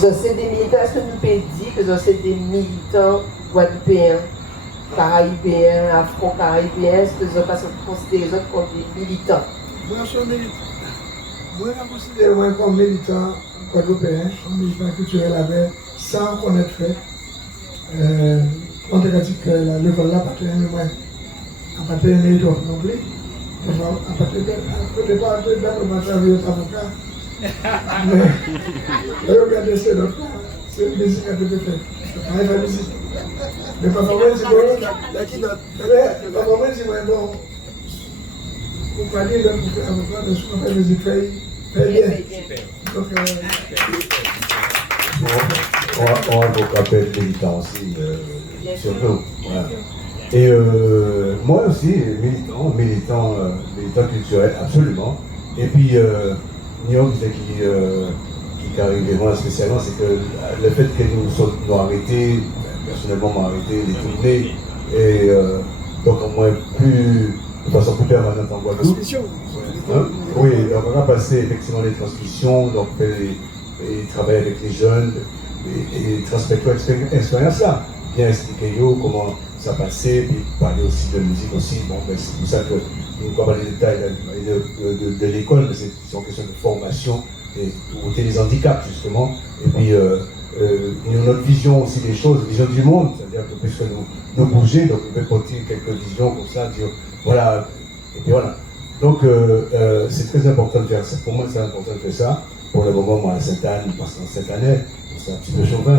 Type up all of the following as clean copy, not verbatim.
C'est des militants, est-ce que nous pouvons dire que c'est des militants guadeloupéens, caribéens, afro-caribéens, est-ce que vous considérez comme des militants? Moi, je suis militant. Moi, je considère comme militant guadeloupéen, un militant culturel avec, sans connaître fait. On te dit que l'école là, pas très loin, à partir de l'école non plus. À partir de départ, je vais travailler au avocat. Mais regardez, c'est notre cas. C'est une musique à deux faits. C'est pas une musique. Mais pas vraiment, c'est bon. La qui note. Pas vraiment, c'est bon. Vous parlez de l'avocat, de ce qu'on fait musique fait bien. Donc, on avocat peut être militant aussi, surtout. Voilà. Et moi aussi, militant culturel, absolument. Et puis, Nyon qui arrive moi spécialement, c'est que le fait que nous arrêté, personnellement m'a arrêté les tournées, et donc de façon plus permanente en Guadeloupe. Hein? Oui, donc on a passé effectivement les transmissions, donc et travailler avec les jeunes, et transmettre l'expérience là, bien expliquer comment ça passait, puis parler aussi de musique aussi. Bon, ben, c'est pour ça que nous ne parlons pas des détails de l'école, mais c'est une question de formation pour les handicaps justement. Et puis notre vision aussi des choses, vision du monde, c'est-à-dire que puisque nous bouger, donc on peut porter quelques visions comme ça, dire voilà, et puis voilà. Donc c'est très important de faire ça. Pour moi, c'est important de faire ça. Pour le moment, moi, à Sainte-Anne, parce qu'en cette année, c'est un petit peu chauvin,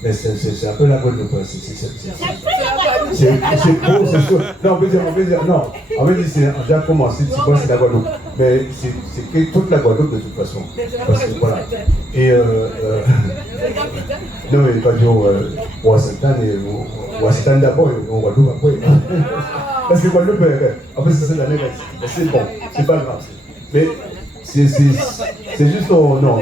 mais c'est un peu la Guadeloupe. C'est beau, c'est sûr. Non, on peut dire, non. En fait, c'est déjà commencé, c'est la Guadeloupe. Mais c'est toute la Guadeloupe de toute façon. Parce que voilà. Et non, mais pas dire pour Sainte-Anne, ou à Sainte-Anne d'abord, et au Guadeloupe après. Parce que Guadeloupe, en fait, c'est cette année, c'est bon, c'est pas grave. Mais c'est juste, non,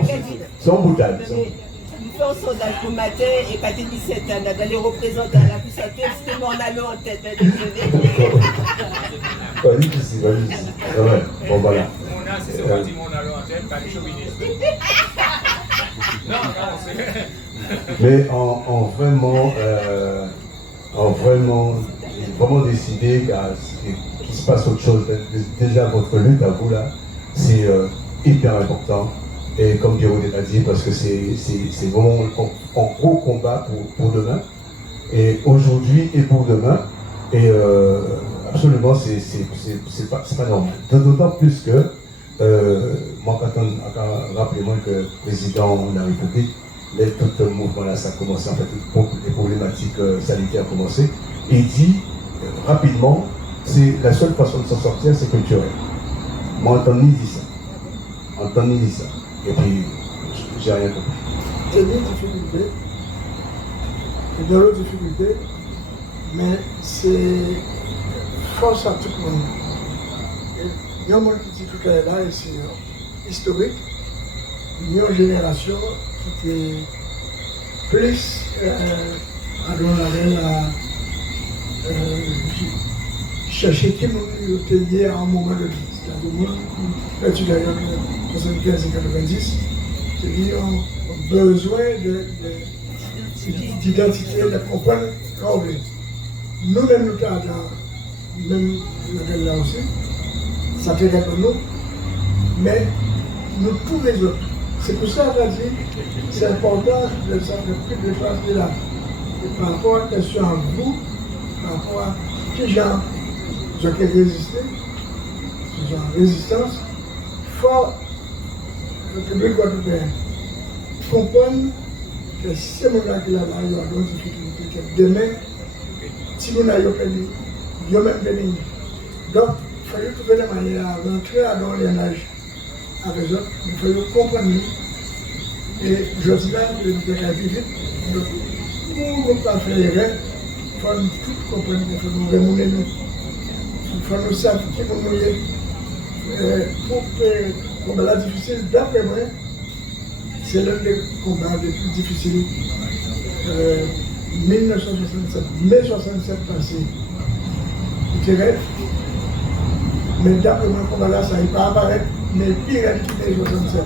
c'est en boutade. Nous faisons un sondage pour matin et quand tu 17 ans, d'aller représenter à la puissance, c'était mon allo en tête, désolé. Vas-y ici. Ouais, bon, voilà. Mon âge, c'est pas dit mon allo en tête, pas les chauvinistes. Non, c'est. Mais en vraiment décidé qu'il se passe autre chose. Déjà, votre lutte à vous là, c'est hyper important. Et comme Pierrot l'a dit, parce que c'est vraiment un gros combat pour demain. Et aujourd'hui et pour demain. Et absolument, c'est pas normal. D'autant plus que, moi, rappelez-moi que le président de la République, tout le mouvement là, ça a commencé, en fait, les problématiques sanitaires ont commencé. Et il dit rapidement, c'est la seule façon de s'en sortir, c'est culturel. Moi, Anthony dit ça. Et puis, j'ai rien compris. C'est une difficulté, et de l'autre difficulté, mais c'est force à tout le monde. Il y a un monde qui dit tout à l'heure, et c'est historique, il y a une génération qui était plus chercher qui nous était lié à un moment de vie. C'est-à-dire, tu d'ailleurs 75 et 90, c'est-à-dire on a besoin d'identité, de comprendre quand on veut. Nous-mêmes, nous avons, même là aussi, ça fait pour nous, mais nous tous les autres. C'est pour ça qu'on dit c'est important de savoir plus de place de là. Par rapport à la question à vous, par rapport à qui gens ont résisté, qui ont résistance, il faut le public guadeloupéen comprendre que si mon gars qui a d'autres difficultés, que demain, si nous n'avons pas dit, il y a même béni. Donc, il faut trouver la manière à rentrer dans les âges avec eux, il faut comprendre. Et je dis là, nous devons vivre vite. Donc, pour ne pas faire les rêves, il faut nous tous comprendre qu'il faut nous remonter nous. Il faut nous savoir qui nous mouiller. Pour que combat difficile, d'après moi, c'est l'un des combats les plus difficiles. 1967, mai 67 passé, il était rêve. Mais d'après moi, le combat là, ça ne va pas apparaître, mais pire que mai 67.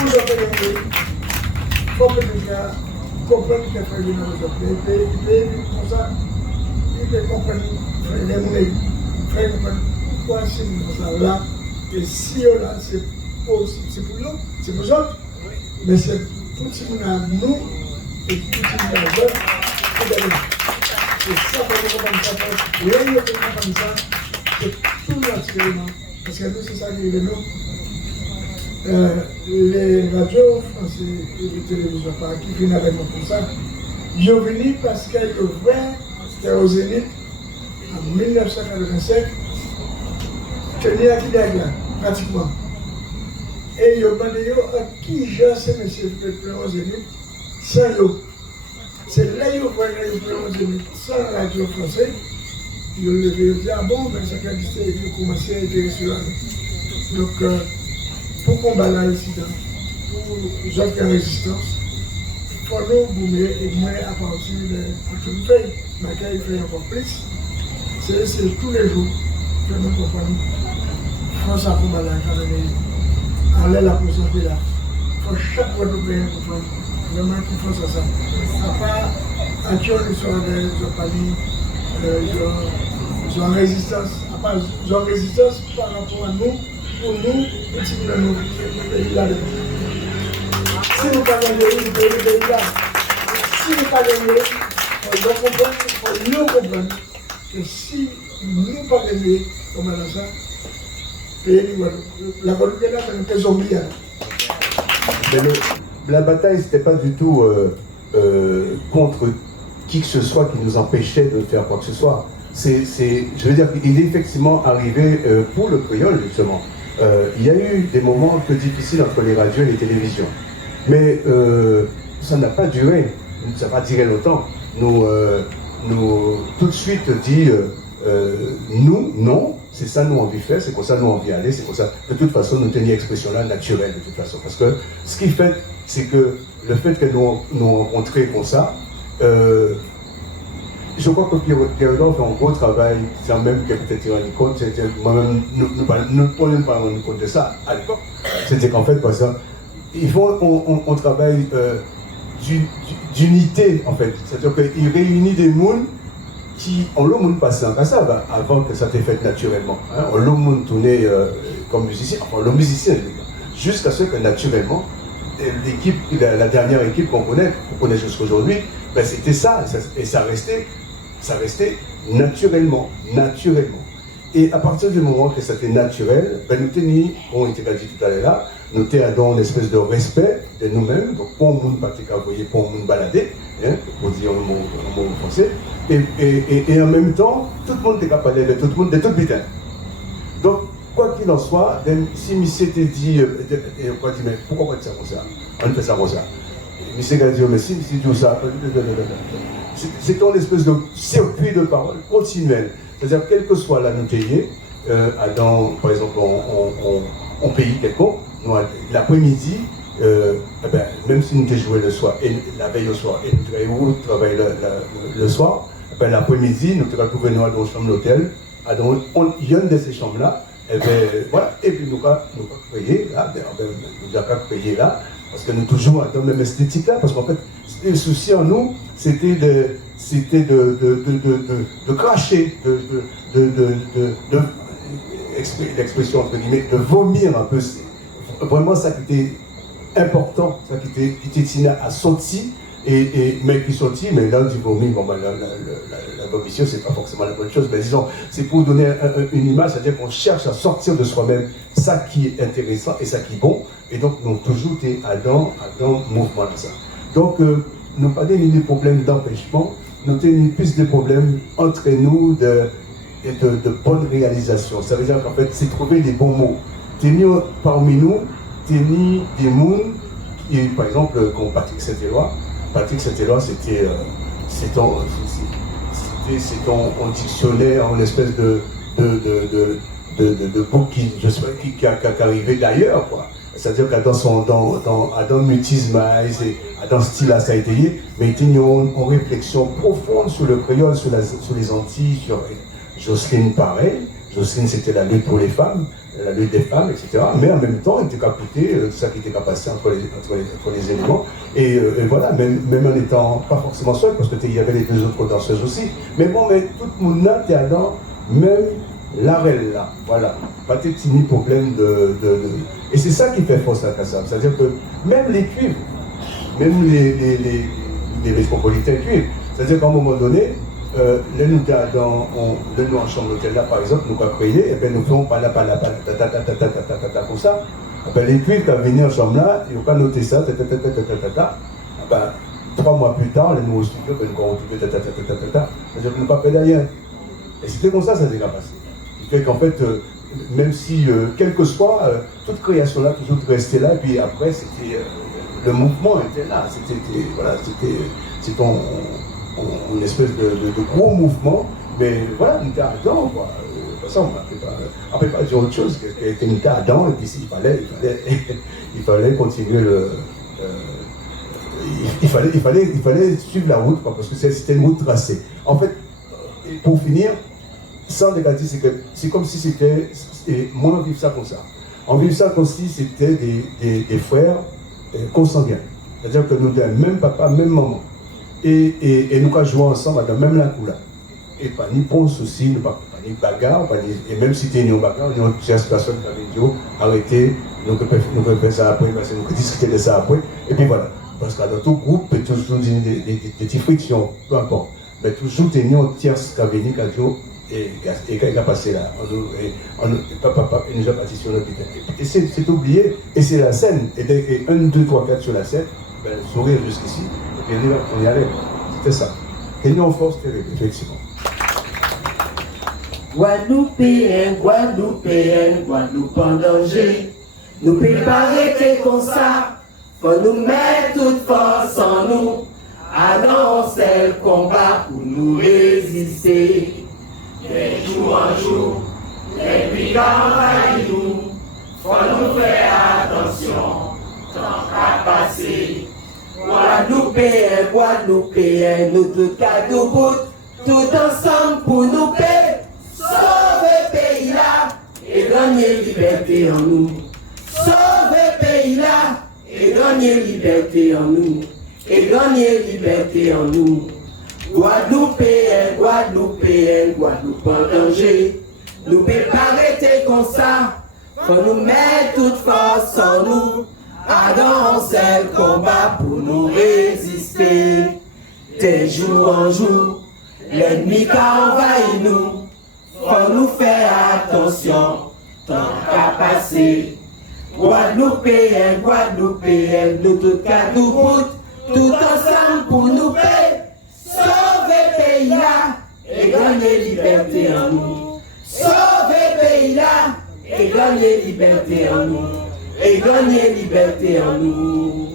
pour organiser, il faut que les gars comprennent qu'il faut venir dans le pays comme ça, il faut comprendre, il faut comprendre pourquoi c'est comme ça là, et si on a, c'est pour nous, c'est pour eux, mais c'est pour nous, et pour nous, et ça, on va comme ça, c'est tout naturellement, parce que nous, c'est ça qui est de nous. Les radios françaises et les télévisions qui viennent avec moi pour ça, ils sont venus parce qu'ils étaient au Zénith en 1985, tenir à Kidagla, pratiquement. Et ils ont demandé à qui j'ai ces messieurs au Zénith sans eux. C'est là qu'ils ont pris au Zénith sans la radio française. Ils ont levé, ils ont dit ah bon, ben ça a existé, et puis commencé à être sur la. Donc, pour combattre l'incident, pour les autres résistance, il faut nous boumer et moins à partir de tout le pays. Mais quand il fait encore plus, c'est tous les jours que nous comprenons. Il faut ça pour combattre quand on est la conscience là. Il faut chaque fois nous payer comprendre. Vraiment qu'il faut ça. À part actuellement l'histoire des Opali, ils ont résistance. À part ils ont résistance par rapport à nous. Pour nous, petit peu nous, pays là. Si nous parlons de pays là, si nous parlons de il faut nous comprendre que si nous parlons de comment ça, la Guadeloupe est là, c'est une zombie. Mais la bataille, ce n'était pas du tout contre qui que ce soit qui nous empêchait de faire quoi que ce soit. Je veux dire, il est effectivement arrivé pour le créole, justement. Il y a eu des moments un peu difficiles entre les radios et les télévisions. Mais ça n'a pas duré, ça n'a pas duré longtemps. Nous tout de suite dit, nous, non, c'est ça nous envie faire, c'est comme ça nous envie aller, c'est comme ça. De toute façon, nous tenions l'expression-là naturelle, de toute façon. Parce que ce qui fait, c'est que le fait que nous rencontrions comme ça, je crois que Pierre-Edouard fait un gros travail, sans même que peut-être il rendu compte, moi-même, nous ne pouvons pas rendre compte de ça à l'époque. C'était qu'en fait, parce on travaille d'unité, en fait. C'est-à-dire qu'il réunit des mondes qui, en le monde passé en ça, avant que ça t'ait fait naturellement. Hein, on le monde tourné comme musicien, enfin le musicien, jusqu'à ce que naturellement, l'équipe, la dernière équipe qu'on connaît jusqu'à aujourd'hui, ben c'était ça, et ça restait naturellement. Et à partir du moment que c'était naturel, ben nous tenions, on était dit tout à l'heure là, nous étions dans une espèce de respect de nous-mêmes, donc pour le monde pratiquer, pour le monde balader, hein, pour dire un mot français, et en même temps, tout le monde était capable de tout le monde, de tout putain. Donc, quoi qu'il en soit, si monsieur t'était dit, mais pourquoi on fait ça comme ça? On fait ça comme ça. Monsieur a dit, mais si monsieur dit ça, c'est une espèce de circuit de parole continuel. C'est-à-dire, quel que soit la nouvelle, par exemple, en pays quelconque, l'après-midi, même si nous avons joué le soir, et la veille au soir, et nous travaillons le soir, l'après-midi, nous trouvons dans une chambre d'hôtel, il y a une de ces chambres-là, voilà, et puis nous avons prié là, parce que nous toujours dans la même esthétique-là, parce qu'en fait, le souci en nous, c'était de cracher, l'expression entre guillemets, de vomir un peu. Vraiment ça qui était important, ça qui était à sortir, mais qui sortit, mais là du vomi, bon, la vomission c'est pas forcément la bonne chose, mais disons, c'est pour donner une image, c'est-à-dire qu'on cherche à sortir de soi-même ça qui est intéressant et ça qui est bon, et donc nous toujours été dans le mouvement de ça. Donc nous n'avons pas des problèmes d'empêchement, nous avons plus de problèmes entre nous de bonne réalisation. Ça veut dire qu'en fait, c'est trouver les bons mots. Parmi nous, des gens qui, par exemple, comme Patrick Saint-Éloi. Patrick Saint-Éloi, c'est un dictionnaire, une espèce de book qui est arrivé d'ailleurs, quoi. C'est-à-dire que dans le mutisme, dans le style à ça a été, mais il y a une réflexion profonde sur le créole, sur les Antilles, sur Jocelyne pareil. Jocelyne, c'était la lutte pour les femmes. la lutte des femmes, etc. Mais en même temps, il était qu'à coûter tout ça qui était qu'à passer entre les éléments. Et voilà, même en étant pas forcément seul, parce qu'il y avait les deux autres danseuses aussi. Mais bon, mais tout le monde là, t'es dans même l'arel là, voilà. Pas de petits problème Et c'est ça qui fait force à Kassab. C'est-à-dire que même les cuivres, même les métropolitains cuivres, c'est-à-dire qu'à un moment donné, les nous en chambre d'hôtel là par exemple, nous avons créé, et bien nous faisons pas comme ça. Les cuivres qui venaient en chambre là, ils n'ont pas noté ça, 3 mois plus tard, les nouveaux studios, nous avons retrouvé c'est-à-dire que nous n'avons pas fait rien. Et c'était comme ça s'est passé. Ce qui fait qu'en fait, même si, quel que soit, toute création là, toujours restait là, et puis après, c'était, le mouvement était là, c'était une espèce de gros mouvement, mais voilà, nous étions dedans, quoi. Ça, on ne peut pas dire autre chose que nous étions dedans, et puis il fallait continuer il fallait suivre la route, quoi, parce que c'était une route tracée. En fait, pour finir, sans négatif, c'est comme si c'était. Moi, on vit ça comme ça. On vit ça comme si c'était des frères consanguins. C'est-à-dire que nous avons même papa, même maman. Et nous avons joué ensemble dans même la couleur. Et pas ni pour souci, pas ni bagarre, et même si tu es une bagarre, nous avons personne qui avait dit arrêtez, nous pouvons faire ça après, parce que nous pouvons discuter de ça après. Et puis voilà. Parce que dans tout groupe, il y a toujours des petites frictions, peu importe. Mais toujours, il y a une tierce qui a venu, et qui a passé là. Papa, il nous a parti sur l'hôpital. Et c'est oublié, et c'est la scène. Et 1, 2, 3, 4 sur la scène, sourire jusqu'ici. Et puis on y allait. C'était ça. Et nous, en force terrible, effectivement. Guadeloupéen, Guadeloupéen, Guadeloupe en danger. Nous ne pouvons pas arrêter comme ça. Faut nous mettre toute force en nous. Annoncer le combat pour nous résister. De jour en jour, les nuits envahissent nous. Faut nous faire attention, tant qu'à passer. Guadeloupéen, Guadeloupéen, nous tous qu'à bout, tout ensemble pour nous paix. Sauver pays là et gagner liberté en nous. Sauver pays là et gagner liberté en nous. Et gagner liberté en nous. Guadeloupéen, Guadeloupéen, Guadeloupe en danger. Nous ne pouvons pas arrêter comme ça. Faut nous mettre toute force en nous. Annoncer le combat pour nous résister. De jour en jour, l'ennemi qui envahit nous. Faut nous faire attention, tant qu'à passer. Guadeloupéen, Guadeloupéen, nous tous qu'à nous bout, tout ensemble pour nous paix. Sauver pays là et gagner liberté en nous. Sauver pays là et gagner liberté en nous. Et gagner liberté en nous.